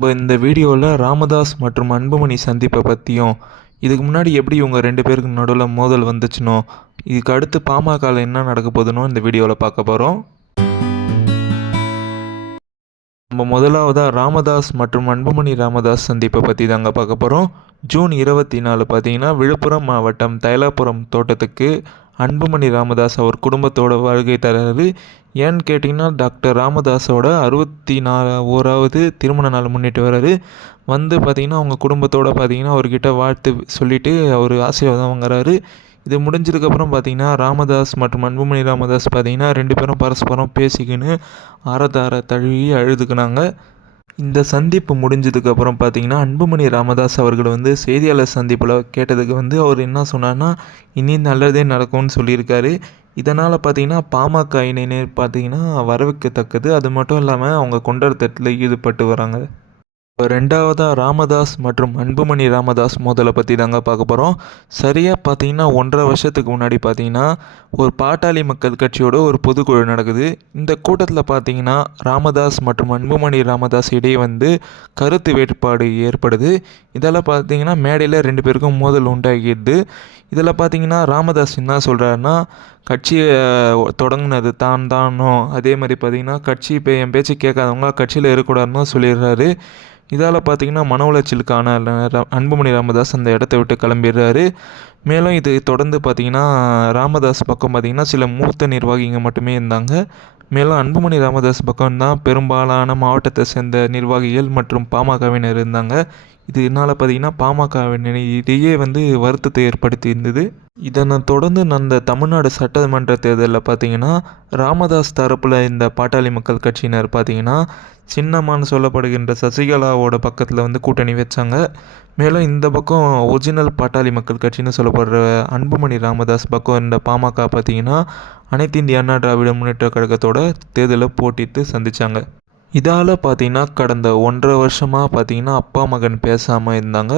இப்போ இந்த வீடியோவில் ராமதாஸ் மற்றும் அன்புமணி சந்திப்பை பற்றியும் இதுக்கு முன்னாடி எப்படி இவங்க 2 பேருக்கு நடுவில் மோதல் வந்துச்சுனோ இதுக்கு அடுத்து பாமகவில் என்ன நடக்க போகுதுன்னு இந்த வீடியோவில் பார்க்க போகிறோம். நம்ம முதலாவதாக ராமதாஸ் மற்றும் அன்புமணி ராமதாஸ் சந்திப்பை பற்றி தாங்க பார்க்க போகிறோம். ஜூன் 24 பார்த்தீங்கன்னா விழுப்புரம் மாவட்டம் தைலாபுரம் தோட்டத்துக்கு அன்புமணி ராமதாஸ் அவர் குடும்பத்தோட வருகை தராரு. ஏன்னு கேட்டிங்கன்னா டாக்டர் ராமதாஸோட 64வது திருமண நாள் முன்னிட்டு வர்றாரு. வந்து பார்த்திங்கன்னா அவங்க குடும்பத்தோடு பார்த்திங்கன்னா அவர்கிட்ட வாழ்த்து சொல்லிவிட்டு அவர் ஆசீர்வாதம் வாங்குறாரு. இது முடிஞ்சதுக்கப்புறம் பார்த்திங்கன்னா ராமதாஸ் மற்றும் அன்புமணி ராமதாஸ் பார்த்திங்கன்னா 2 பேரும் பரஸ்பரம் பேசிக்கின்னு அறதார தழுவி அழுதுக்குனாங்க. இந்த சந்திப்பு முடிஞ்சதுக்கப்புறம் பார்த்திங்கன்னா அன்புமணி ராமதாஸ் அவர்கள் வந்து செய்தியாளர் சந்திப்பில் கேட்டதுக்கு அவர் என்ன சொன்னார்னா, இனி நல்லதே நடக்கும்னு சொல்லியிருக்காரு. இதனால் பார்த்திங்கன்னா பாமக இணையினர் பார்த்திங்கன்னா வரவேற்கத்தக்கது. அது மட்டும் இல்லாமல் அவங்க கொண்டாட்டத்தில் ஈடுபட்டு வராங்க. ரெண்டாவதாக ராமதாஸ் மற்றும் அன்புமணி ராமதாஸ் மோதலை பற்றி தாங்க பார்க்க போகிறோம். சரியாக பார்த்தீங்கன்னா 1.5 வருஷத்துக்கு முன்னாடி பார்த்தீங்கன்னா ஒரு பாட்டாளி மக்கள் கட்சியோட ஒரு பொதுக்குழு நடக்குது. இந்த கூட்டத்தில் பார்த்தீங்கன்னா ராமதாஸ் மற்றும் அன்புமணி ராமதாஸ் இடையே வந்து கருத்து வேறுபாடு ஏற்படுது. இதெல்லாம் பார்த்தீங்கன்னா மேடையில் 2 பேருக்கும் மோதல் உண்டாகிடுது. இதில் பார்த்தீங்கன்னா ராமதாஸ் என்ன சொல்கிறாருன்னா, கட்சியை தொடங்கினது தானோ, அதே மாதிரி பார்த்தீங்கன்னா கட்சி என் பேச்சு கேட்காதவங்க கட்சியில் இருக்கக்கூடாதுன்னு சொல்லிடுறாரு. இதால் பார்த்திங்கன்னா மன உளைச்சலுக்கான அன்புமணி ராமதாஸ் அந்த இடத்த விட்டு கிளம்பிடுறாரு. மேலும் இது தொடர்ந்து பார்த்திங்கன்னா ராமதாஸ் பக்கம் பார்த்திங்கன்னா சில மூத்த நிர்வாகிகள் மட்டுமே இருந்தாங்க. மேலும் அன்புமணி ராமதாஸ் பக்கம் தான் பெரும்பாலான மாவட்டத்தை சேர்ந்த நிர்வாகிகள் மற்றும் பாமகவினர் இருந்தாங்க. இதனால் பார்த்திங்கன்னா பாமகவினரிடையே வந்து வருத்தத்தை ஏற்படுத்தி இருந்தது. இதனை தொடர்ந்து நடந்த தமிழ்நாடு சட்டமன்ற தேர்தலில் பார்த்திங்கன்னா ராமதாஸ் தரப்பில் இந்த பாட்டாளி மக்கள் கட்சியினர் பார்த்திங்கன்னா சின்னம்மான்னு சொல்லப்படுகின்ற சசிகலாவோட பக்கத்தில் வந்து கூட்டணி வச்சாங்க. மேலும் இந்த பக்கம் ஒரிஜினல் பாட்டாளி மக்கள் கட்சின்னு சொல்லப்படுற அன்புமணி ராமதாஸ் பக்கம் இந்த பாமக பார்த்திங்கன்னா அனைத்து இந்திய அண்ணா திராவிட முன்னேற்ற கழகத்தோட தேர்தலில் போட்டிட்டு சந்தித்தாங்க. இதால் பார்த்திங்கன்னா கடந்த 1.5 வருஷமாக பார்த்திங்கன்னா அப்பா மகன் பேசாமல் இருந்தாங்க.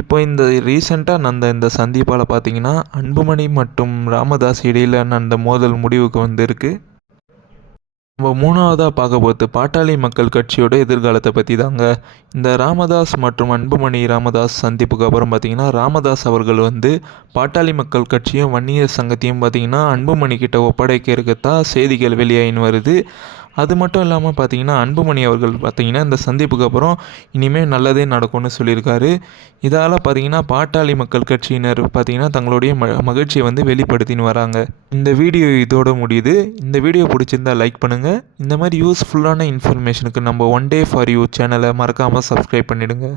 இப்போ இந்த ரீசெண்டாக நடந்த இந்த சந்திப்பால் பார்த்திங்கன்னா அன்புமணி மற்றும் ராமதாஸ் இடையில் நடந்த மோதல் முடிவுக்கு வந்திருக்கு. நம்ம 3வதாக பார்க்க போகிறது பாட்டாளி மக்கள் கட்சியோட எதிர்காலத்தை பற்றி தாங்க. இந்த ராமதாஸ் மற்றும் அன்புமணி ராமதாஸ் சந்திப்புக்கு அப்புறம் பார்த்திங்கன்னா ராமதாஸ் அவர்கள் வந்து பாட்டாளி மக்கள் கட்சியும் வன்னியர் சங்கத்தையும் பார்த்திங்கன்னா அன்புமணி கிட்ட ஒப்படைக்க இருக்கத்தான் செய்திகள் வெளியாகின்னு வருது. அது மட்டும் இல்லாமல் பார்த்திங்கன்னா அன்புமணி அவர்கள் பார்த்திங்கன்னா இந்த சந்திப்புக்கு அப்புறம் இனிமேல் நல்லதே நடக்கும்னு சொல்லியிருக்காரு. இதால் பார்த்திங்கன்னா பாட்டாளி மக்கள் கட்சியினர் பார்த்திங்கன்னா தங்களுடைய மகிழ்ச்சியை வந்து வெளிப்படுத்தின்னு வராங்க. இந்த வீடியோ இதோட முடியுது. இந்த வீடியோ பிடிச்சிருந்தால் லைக் பண்ணுங்கள். இந்த மாதிரி யூஸ்ஃபுல்லான இன்ஃபர்மேஷனுக்கு நம்ம ஒன் டே ஃபார் யூ சேனலை மறக்காமல் சப்ஸ்கிரைப் பண்ணிவிடுங்க.